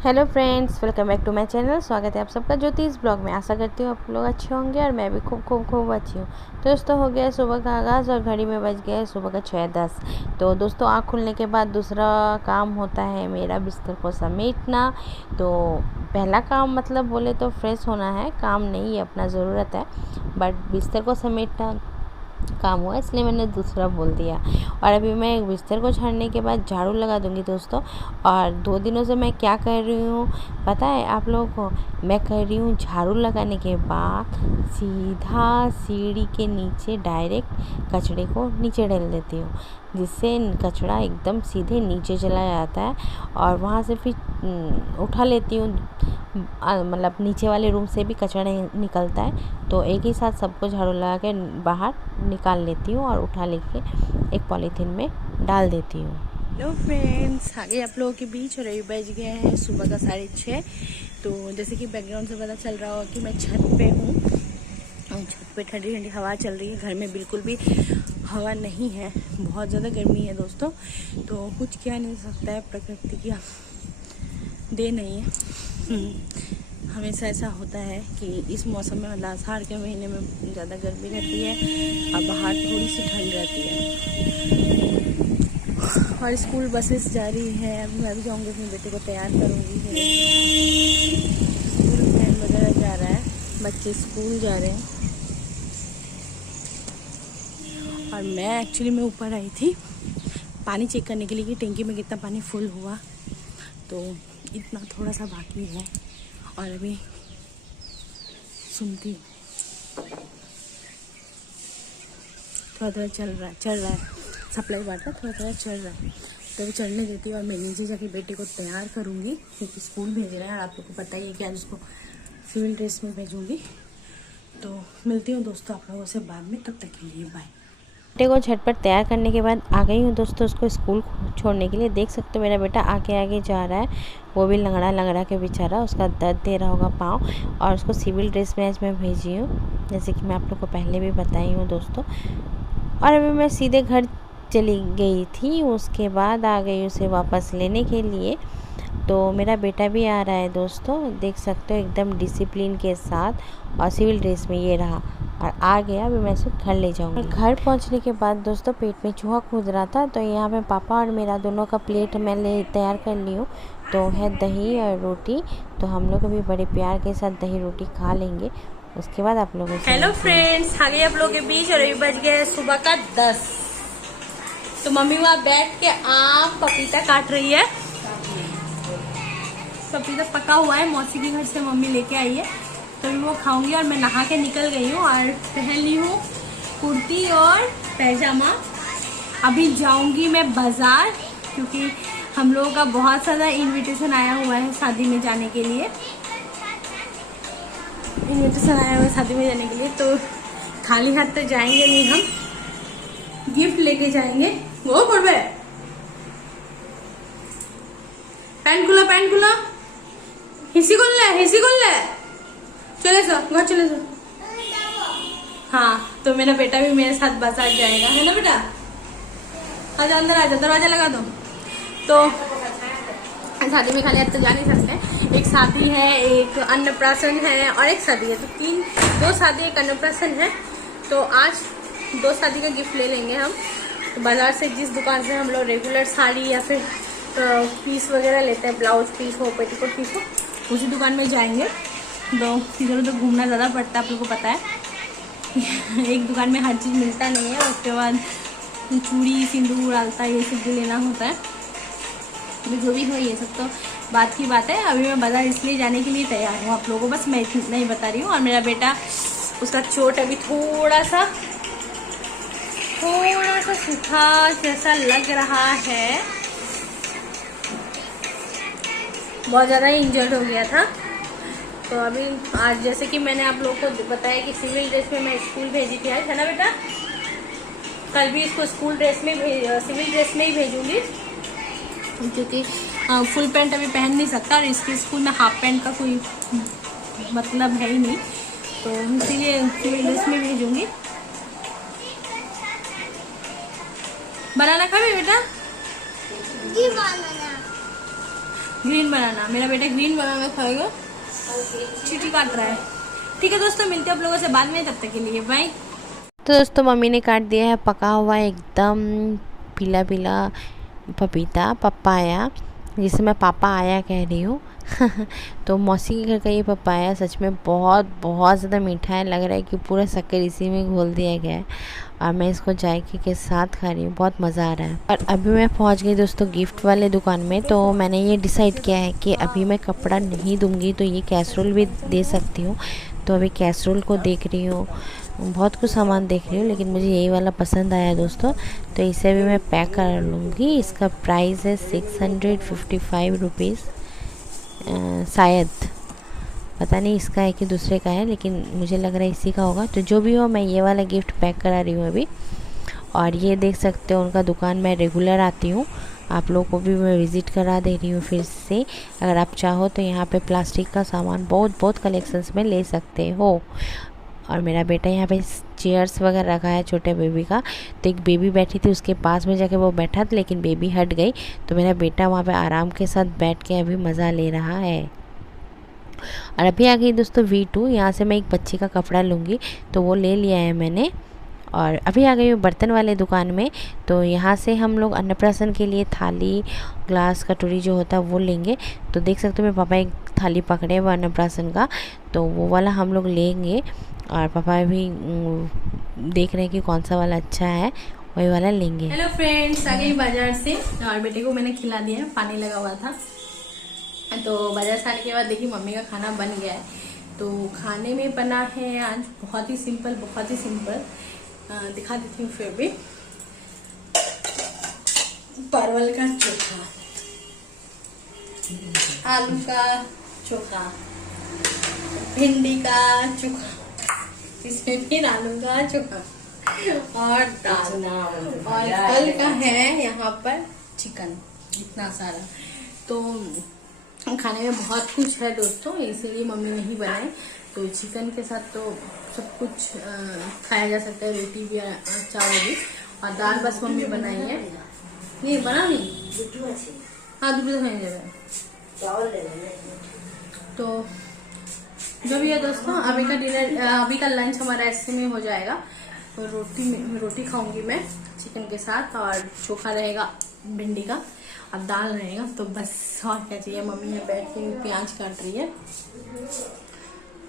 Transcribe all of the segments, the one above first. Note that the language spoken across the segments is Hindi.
Hello friends, welcome back to my channel. स्वागत है आप सबका ज्योति इस ब्लॉग में। आशा करती हूँ आप लोग अच्छे होंगे और मैं भी खूब अच्छी हूँ। तो दोस्तों हो गया सुबह का आगाज़ और घड़ी में बज गया है सुबह का 6:10। तो दोस्तों आँख खुलने के बाद दूसरा काम होता है मेरा बिस्तर को समेटना। तो पहला काम मतलब बोले तो फ्रेश होना है, काम नहीं, ये अपना ज़रूरत है, बट बिस्तर को समेटना काम हुआ इसलिए मैंने दूसरा बोल दिया। और अभी मैं बिस्तर को झाड़ने के बाद झाड़ू लगा दूंगी दोस्तों। और 2 दिनों से मैं क्या कर रही हूँ पता है आप लोगों को? मैं कर रही हूँ झाड़ू लगाने के बाद सीधा सीढ़ी के नीचे डायरेक्ट कचड़े को नीचे डाल देती हूँ, जिससे कचड़ा एकदम सीधे नीचे चला जाता है। और वहाँ से फिर उठा लेती हूँ, मतलब नीचे वाले रूम से भी कचरा निकलता है, तो एक ही साथ सबको झाड़ू लगा के बाहर निकाल लेती हूँ और उठा लेके एक पॉलीथीन में डाल देती हूँ। हेलो फ्रेंड्स, आगे आप लोगों के बीच और अभी बज गए हैं सुबह का 6:30। तो जैसे कि बैकग्राउंड से पता चल रहा होगा कि मैं छत पे हूँ और छत पे ठंडी ठंडी हवा चल रही है। घर में बिल्कुल भी हवा नहीं है, बहुत ज़्यादा गर्मी है दोस्तों। तो कुछ किया नहीं सकता है, प्रकृति की दे नहीं है। हमेशा ऐसा होता है कि इस मौसम में मतलब आषाढ़ के महीने में ज़्यादा गर्मी रहती है और बाहर थोड़ी सी ठंड रहती है। और स्कूल बसेस जा रही है, अभी मैं भी जाऊँगी, अपने बेटे को तैयार करूँगी। स्कूल वैन वगैरह जा रहा है, बच्चे स्कूल जा रहे हैं। और मैं एक्चुअली मैं ऊपर आई थी पानी चेक करने के लिए कि टंकी में कितना पानी फुल हुआ। तो इतना थोड़ा सा बाकी है और अभी सुनती हूँ थोड़ा चल रहा है सप्लाई वाटर थोड़ा चल रहा है। तो अभी चढ़ने देती हूँ और मैं नीचे जाके बेटे को तैयार करूँगी क्योंकि स्कूल भेज रहे हैं। और आप लोग को पता ही है कि आज उसको सिविल ड्रेस में भेजूँगी। तो मिलती हूँ दोस्तों आप लोगों से बाद में, तब तक के लिए बाय। बेटे को झटपट तैयार करने के बाद आ गई हूँ दोस्तों उसको स्कूल छोड़ने के लिए। देख सकते हो मेरा बेटा आगे आगे जा रहा है, वो भी लंगड़ा के बेचारा, उसका दर्द दे रहा होगा पाँव। और उसको सिविल ड्रेस में आज मैं भेजी हूँ, जैसे कि मैं आप लोग को पहले भी बताई हूँ दोस्तों। और अभी मैं सीधे घर चली गई थी, उसके बाद आ गई उसे वापस लेने के लिए। तो मेरा बेटा भी आ रहा है दोस्तों, देख सकते हो एकदम डिसिप्लिन के साथ और सिविल ड्रेस में ये रहा और आ गया। अभी मैं इसे घर ले जाऊंगी। घर पहुंचने के बाद दोस्तों पेट में चूहा कूद रहा था, तो यहाँ पे पापा और मेरा दोनों का प्लेट मैं तैयार कर ली हूँ। तो है दही और रोटी, तो हम लोग अभी बड़े प्यार के साथ दही रोटी खा लेंगे, उसके बाद आप लोगों से। हेलो फ्रेंड्स, आ गई आप लोगों के बीच और अभी बज गया है सुबह का 10। तो मम्मी वहाँ बैठ के आम पपीता काट रही है। पपीता पका हुआ है, मौसी के घर से मम्मी लेके आई है, तो वो खाऊंगी। और मैं नहा के निकल गई हूँ और पहन ली हूँ कुर्ती और पैजामा। अभी जाऊंगी मैं बाजार क्योंकि हम लोगों का बहुत सारा इनविटेशन आया हुआ है शादी में जाने के लिए। तो खाली हाथ तो जाएंगे नहीं, हम गिफ्ट लेके जाएंगे। वो पड़े पैंट खुला हिसी खोल ले चले सो घर चले सो। हाँ, तो मेरा बेटा भी मेरे साथ बाजार जाएगा, है ना बेटा? आजा अंदर आजा, दरवाजा लगा दो। तो शादी में खाली हाथ तो जा नहीं सकते, एक शादी है, एक अन्नप्राशन है और एक शादी है। तो दो शादी एक अन्नप्राशन है। तो आज 2 शादी का गिफ्ट ले लेंगे हम। तो बाजार से जिस दुकान से हम लोग रेगुलर साड़ी या फिर पीस वगैरह लेते हैं, ब्लाउज पीस हो, पेटीकोट पीस हो, उसी दुकान में जाएंगे। तो इधर उधर घूमना ज़्यादा पड़ता है, आप लोगों को पता है। एक दुकान में हर चीज़ मिलता नहीं है, उसके बाद चूड़ी सिंदूर आलता ये सब भी लेना होता है। जो भी हो ये सब तो बात की बात है। अभी मैं बाजार इसलिए जाने के लिए तैयार हूँ, आप लोगों को बस मैं इतना ही बता रही हूँ। और मेरा बेटा, उसका चोट अभी थोड़ा सा सूखा जैसा लग रहा है, बहुत ज़्यादा इंजर्ड हो गया था। तो अभी आज जैसे कि मैंने आप लोगों को बताया कि सिविल ड्रेस में मैं स्कूल भेजी थी आज, है ना बेटा? कल भी इसको स्कूल ड्रेस में सिविल ड्रेस में ही भेजूंगी क्योंकि फुल पैंट अभी पहन नहीं सकता और इसके स्कूल में हाफ पैंट का कोई मतलब है ही नहीं, तो इसीलिए सिविल ड्रेस में भेजूंगी। बनाना खा भी बेटा? जी बनाना। ग्रीन बनाना, मेरा बेटा ग्रीन बनाना खाएगा, चीटी काट रहा है। ठीक है दोस्तों, मिलते हैं आप लोगों से बाद में, तब तक के लिए बाय। तो दोस्तों मम्मी ने काट दिया है पका हुआ एकदम पीला पीला पपीता, पपाया, जिसे मैं पापा आया कह रही हूँ। तो मौसी के घर का ये पपाया सच में बहुत बहुत ज़्यादा मीठा है, लग रहा है कि पूरा शक्कर इसी में घोल दिया गया है, और मैं इसको जायके के साथ खा रही हूँ, बहुत मज़ा आ रहा है। और अभी मैं पहुँच गई दोस्तों गिफ्ट वाले दुकान में। तो मैंने ये डिसाइड किया है कि अभी मैं कपड़ा नहीं दूँगी तो ये कैसरोल भी दे सकती हूँ। तो अभी कैसरोल को देख रही हूँ, बहुत कुछ सामान देख रही हूँ, लेकिन मुझे यही वाला पसंद आया दोस्तों, तो इसे भी मैं पैक कर लूँगी। इसका प्राइस है 655 रुपीज़, शायद, पता नहीं इसका है कि दूसरे का है, लेकिन मुझे लग रहा है इसी का होगा। तो जो भी हो, मैं ये वाला गिफ्ट पैक करा रही हूँ अभी। और ये देख सकते हो उनका दुकान मैं रेगुलर आती हूँ, आप लोगों को भी मैं विज़िट करा दे रही हूँ फिर से। अगर आप चाहो तो यहाँ पे प्लास्टिक का सामान बहुत बहुत कलेक्शंस में ले सकते हो। और मेरा बेटा यहाँ पे चेयर्स वगैरह रखा है छोटे बेबी का, तो एक बेबी बैठी थी उसके पास में जाके वो बैठा था, लेकिन बेबी हट गई, तो मेरा बेटा वहाँ पे आराम के साथ बैठ के अभी मज़ा ले रहा है। और अभी आ गई दोस्तों V2, यहाँ से मैं एक बच्ची का कपड़ा लूँगी, तो वो ले लिया है मैंने। और अभी आ गई हूँ बर्तन वाले दुकान में, तो यहाँ से हम लोग अन्नप्राशन के लिए थाली, ग्लास, कटोरी जो होता है वो लेंगे। तो देख सकते हो मेरे पापा एक थाली पकड़े हुए अन्नप्राशन का, तो वो वाला हम लोग लेंगे। और पापा भी देख रहे हैं कि कौन सा वाला अच्छा है, वही वाला लेंगे। हेलो फ्रेंड्स, आ गई बाजार से और बेटे को मैंने खिला दिया, पानी लगा हुआ था। तो बाजार से आने के बाद देखिए मम्मी का खाना बन गया है। तो खाने में बना है आज बहुत ही सिंपल, बहुत ही सिंपल, दिखा देती हूँ फिर भी। परवल का चोखा, आलू का चोखा, भिंडी का चोखा, इसमें फिर आलू का चोखा और दाल, और कल का है यहाँ पर चिकन, इतना सारा। तो खाने में बहुत कुछ है दोस्तों, इसीलिए मम्मी नहीं बनाए। तो चिकन के साथ तो सब कुछ खाया जा सकता है, रोटी भी, चावल भी, और दाल बस मम्मी बनाई है। ये बना नहीं, हाँ दूध तो खाई जाएगा। तो जो भी है दोस्तों, अभी का डिनर, अभी का लंच हमारा ऐसे में हो जाएगा। तो रोटी खाऊंगी मैं चिकन के साथ, और चोखा रहेगा भिंडी का, और दाल रहेगा। तो बस और क्या चाहिए। मम्मी यहाँ बैठ के प्याज काट रही है।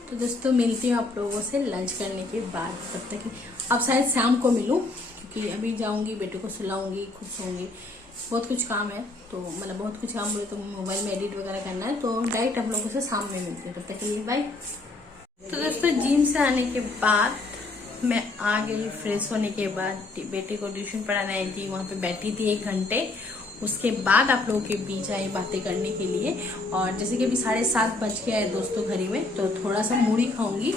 तो दोस्तों मिलती हूँ आप लोगों से लंच करने के बाद। तब तक अब शायद शाम को मिलूँ, क्योंकि अभी जाऊँगी, बेटे को सुलाऊंगी, खुद सोऊंगी, बहुत कुछ काम है। तो मतलब बहुत कुछ काम बोले तो मोबाइल में एडिट वगैरह करना है। तो डायरेक्ट आप लोगों से शाम में मिलती हूँ, तब तक के लिए बाय। तो दोस्तों जिम से आने के बाद मैं आ गई, फ्रेश होने के बाद बेटे को ट्यूशन पढ़ाने आई थी, वहाँ पे बैठी थी 1 घंटे। उसके बाद आप लोगों के बीच आई बातें करने के लिए। और जैसे कि अभी 7:30 बज गया है दोस्तों घड़ी में, तो थोड़ा सा मूढ़ी खाऊंगी,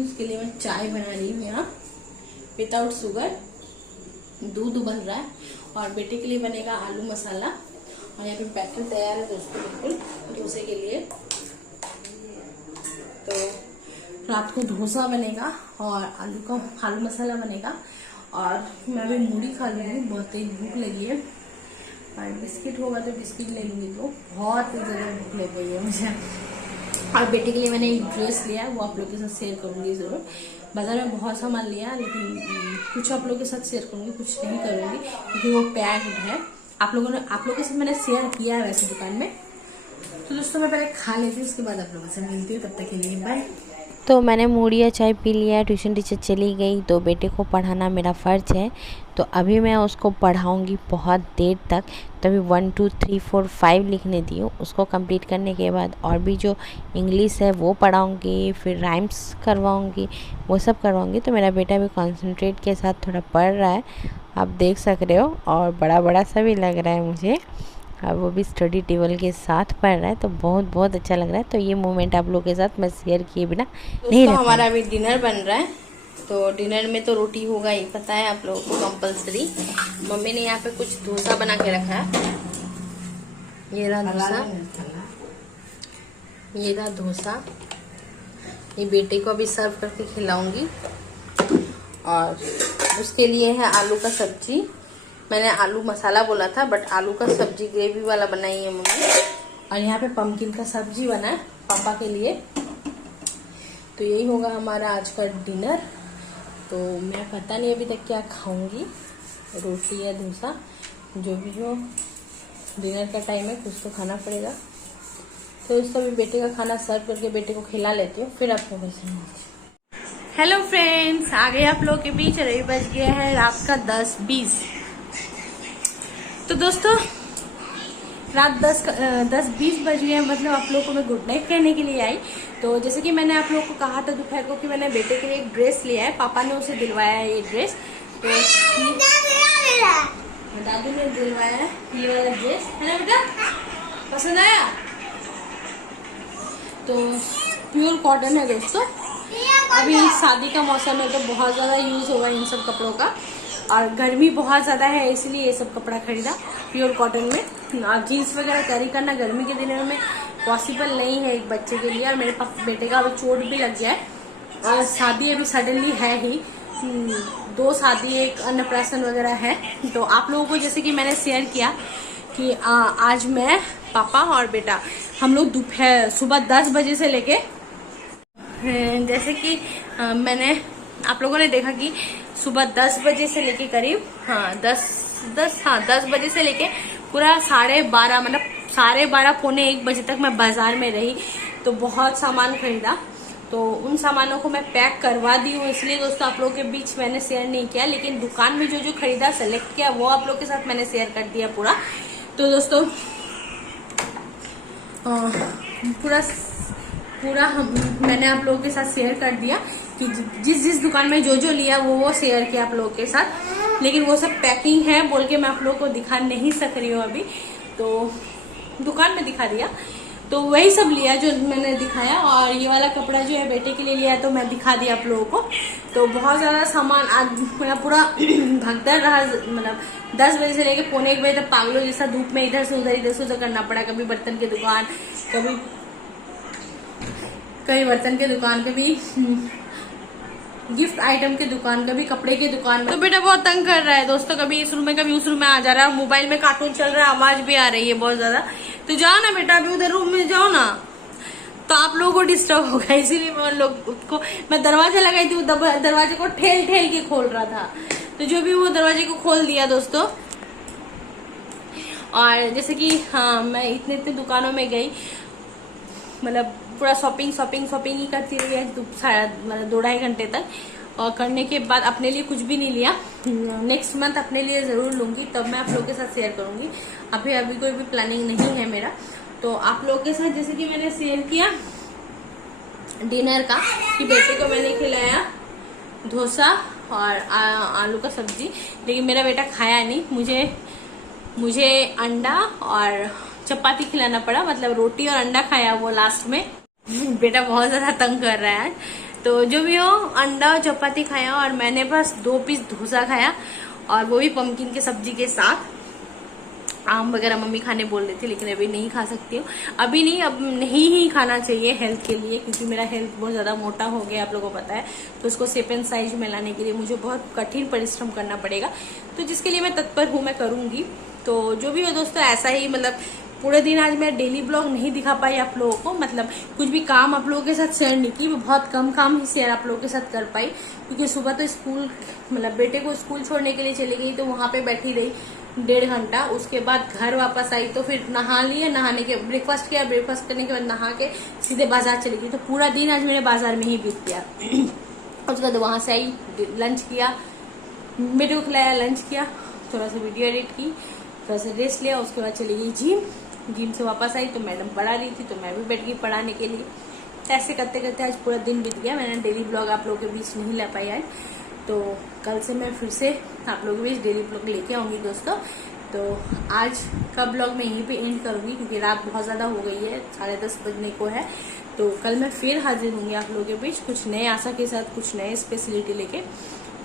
उसके लिए मैं चाय बना रही हूँ यहाँ विदाउट शुगर, दूध उबल रहा है। और बेटे के लिए बनेगा आलू मसाला, और यहाँ पे बैटर तैयार है दोस्तों बिल्कुल डोसे के लिए। तो रात को डोसा बनेगा और आलू मसाला बनेगा। और मैं अभी मूढ़ी खा लूँगी, बहुत तेज भूख लगी है। और बिस्किट होगा तो बिस्किट ले लूँगी, तो बहुत ज़्यादा भूख लग गई है मुझे। और बेटे के लिए मैंने एक ड्रेस लिया, वो आप लोगों के साथ शेयर करूँगी ज़रूर। बाजार में बहुत सामान लिया, लेकिन कुछ आप लोगों के साथ शेयर करूँगी, कुछ नहीं करूँगी, क्योंकि वो पैक्ड है। आप लोगों के साथ मैंने शेयर किया है वैसे दुकान में। तो दोस्तों मैं पहले खा लेती हूँ, उसके बाद आप लोगों से मिलती हूँ, तब तक के लिए बाय। तो मैंने मूढ़ी चाय पी लिया, ट्यूशन टीचर चली गई, तो बेटे को पढ़ाना मेरा फ़र्ज़ है। तो अभी मैं उसको पढ़ाऊँगी बहुत देर तक। तो अभी 1 2 3 4 5 लिखने दी हूँ, उसको कंप्लीट करने के बाद और भी जो इंग्लिश है वो पढ़ाऊँगी, फिर राइम्स करवाऊँगी, वो सब करवाऊँगी। तो मेरा बेटा भी कंसंट्रेट के साथ थोड़ा पढ़ रहा है, आप देख सक रहे हो, और बड़ा बड़ा सा भी लग रहा है मुझे। और वो भी स्टडी टेबल के साथ पढ़ रहा है, तो बहुत बहुत अच्छा लग रहा है। तो ये मोमेंट आप लोगों के साथ मैं शेयर किए बिना नहीं रह। हमारा अभी डिनर बन रहा है। तो डिनर में तो रोटी होगा ही, पता है आप लोगों को कंपलसरी। मम्मी ने यहाँ पे कुछ डोसा बना के रखा है, ये रहा डोसा, ये बेटे को अभी सर्व करके खिलाऊंगी। और उसके लिए है आलू का सब्जी, मैंने आलू मसाला बोला था, बट आलू का सब्जी ग्रेवी वाला बनाई है मम्मी। और यहाँ पे पम्पकिन का सब्जी बना है पापा के लिए। तो यही होगा हमारा आज का डिनर। तो मैं पता नहीं अभी तक क्या खाऊंगी, रोटी या डोसा, जो भी हो। डिनर का टाइम है, कुछ तो खाना पड़ेगा। तो उसको भी बेटे का खाना सर्व करके बेटे को खिला लेती हूँ, फिर आपको कैसे। हेलो फ्रेंड्स, आ गए आप लोगों के बीच। अभी बज गया है रात का 10:20। तो दोस्तों रात 10:20 बज गए, मतलब आप लोगों को मैं गुड नाइट कहने के लिए आई। तो जैसे कि मैंने आप लोगों को कहा था दोपहर को कि मैंने बेटे के लिए एक ड्रेस लिया है, पापा ने उसे दिलवाया है ये ड्रेस। तो दादू ने दिलवाया है ये वाला ड्रेस, है ना बेटा? पसंद आया? तो प्योर कॉटन है दोस्तों। अभी शादी का मौसम है तो बहुत ज़्यादा यूज होगा इन सब कपड़ों का, और गर्मी बहुत ज़्यादा है इसलिए ये सब कपड़ा खरीदा प्योर कॉटन में। और जीन्स वगैरह कैरी करना गर्मी के दिनों में पॉसिबल नहीं है एक बच्चे के लिए। और मेरे बेटे का अभी चोट भी लग गया है, और शादी अभी सडनली है ही, 2 शादी, एक अन्नप्राशन वगैरह है। तो आप लोगों को जैसे कि मैंने शेयर किया कि आज मैं, पापा और बेटा, हम लोग दोपहर सुबह 10 बजे से लेके, जैसे कि मैंने आप लोगों ने देखा कि सुबह 10 बजे से लेके करीब 10 बजे से लेके पूरा 12:30, मतलब 12:30 पौने 1 बजे तक मैं बाजार में रही। तो बहुत सामान खरीदा, तो उन सामानों को मैं पैक करवा दी हूँ। इसलिए दोस्तों आप लोगों के बीच मैंने शेयर नहीं किया, लेकिन दुकान में जो जो खरीदा, सेलेक्ट किया, वो आप लोग के साथ मैंने शेयर कर दिया पूरा। तो दोस्तों पूरा मैंने आप लोगों के साथ शेयर कर दिया कि जिस दुकान में जो जो लिया वो शेयर किया आप लोगों के साथ। लेकिन वो सब पैकिंग है बोल के मैं आप लोगों को दिखा नहीं सक रही हूँ अभी, तो दुकान में दिखा दिया। तो वही सब लिया जो मैंने दिखाया। और ये वाला कपड़ा जो है बेटे के लिए लिया, तो मैं दिखा दिया आप लोगों को। तो बहुत ज़्यादा सामान आज मेरा पूरा भगदड़ रहा, मतलब 10 बजे से लेके पौने 1 बजे तक पागलों जैसा धूप में इधर से उधर करना पड़ा। कभी बर्तन की दुकान, कभी बर्तन की दुकान, कभी गिफ्ट आइटम की दुकान, कभी कपड़े की दुकान। तो बेटा बहुत तंग कर रहा है दोस्तों, कभी इस रूम में कभी उस रूम में आ जा रहा है। मोबाइल में कार्टून चल रहा है, आवाज भी आ रही है बहुत ज्यादा। तो जाओ ना बेटा, अभी उधर रूम में जाओ ना, तो आप लोगों को डिस्टर्ब होगा। इसीलिए मैं दरवाजा लगाई थी, दरवाजे को ठेल के खोल रहा था। तो जो भी वो दरवाजे को खोल दिया दोस्तों। और जैसे कि मैं इतने दुकानों में गई, मतलब पूरा शॉपिंग ही करती रही है, मतलब 2-2.5 घंटे तक। और करने के बाद अपने लिए कुछ भी नहीं लिया। नेक्स्ट मंथ अपने लिए जरूर लूंगी, तब मैं आप लोगों के साथ शेयर करूंगी। अभी कोई भी प्लानिंग नहीं है मेरा। तो आप लोगों के साथ जैसे कि मैंने शेयर किया डिनर का, कि बेटे को मैंने खिलाया डोसा और आलू का सब्जी, लेकिन मेरा बेटा खाया नहीं। मुझे अंडा और चपाती खिलाना पड़ा, मतलब रोटी और अंडा खाया वो लास्ट में। बेटा बहुत ज्यादा तंग कर रहा है। तो जो भी हो, अंडा और चपाती खाया, और मैंने बस 2 पीस डोसा खाया, और वो भी पम्पकिन की सब्जी के साथ। आम वगैरह मम्मी खाने बोल रही थी, लेकिन अभी नहीं खा सकती हूँ। अभी नहीं, अब नहीं ही खाना चाहिए हेल्थ के लिए, क्योंकि मेरा हेल्थ बहुत ज्यादा मोटा हो गया, आप लोगों को पता है। तो उसको शेप एंड साइज में लाने के लिए मुझे बहुत कठिन परिश्रम करना पड़ेगा, तो जिसके लिए मैं तत्पर हूँ, मैं करूंगी। तो जो भी हो दोस्तों, ऐसा ही, मतलब पूरे दिन आज मैं डेली ब्लॉग नहीं दिखा पाई आप लोगों को, मतलब कुछ भी काम आप लोगों के साथ शेयर नहीं की। मैं बहुत कम काम ही शेयर आप लोगों के साथ कर पाई, क्योंकि सुबह तो स्कूल, मतलब बेटे को स्कूल छोड़ने के लिए चली गई, तो वहां पे बैठी रही 1.5 घंटा। उसके बाद घर वापस आई, तो फिर नहा लिया, नहाने के ब्रेकफास्ट किया, ब्रेकफास्ट करने के बाद नहा के सीधे बाजार चली गई। तो पूरा दिन आज मेरे बाजार में ही बीत गया। उसके बाद वहां से आई, लंच किया, बेटे को खिलाया, लंच किया, थोड़ा सा वीडियो एडिट की, थोड़ा सा रेस्ट लिया। उसके बाद चली गई जिम से वापस आई तो मैडम पढ़ा रही थी, तो मैं भी बैठ गई पढ़ाने के लिए। ऐसे करते करते आज पूरा दिन बीत गया। मैंने डेली ब्लॉग आप लोगों के बीच नहीं ला पाई आज, तो कल से मैं फिर से आप लोगों के बीच डेली ब्लॉग लेके आऊंगी दोस्तों। तो आज का ब्लॉग मैं यहीं पे एंड करूंगी, क्योंकि रात बहुत ज़्यादा हो गई है, 10:30 बजने को है। तो कल मैं फिर हाजिर होंगी आप लोगों के बीच, कुछ नए आशा के साथ, कुछ नए स्पेशलिटी लेके।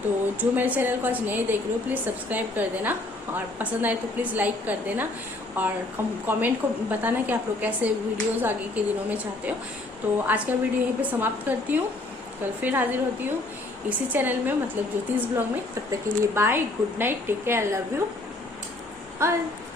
तो जो मेरे चैनल को आज नए देख रहे हो, प्लीज़ सब्सक्राइब कर देना, और पसंद आए तो प्लीज़ लाइक कर देना, और कमेंट को बताना कि आप लोग कैसे वीडियोस आगे के दिनों में चाहते हो। तो आज का वीडियो यहीं पे समाप्त करती हूँ, कल फिर हाजिर होती हूँ इसी चैनल में, मतलब ज्योतिष ब्लॉग में। तब तक के लिए bye, good night, take care, I love you. और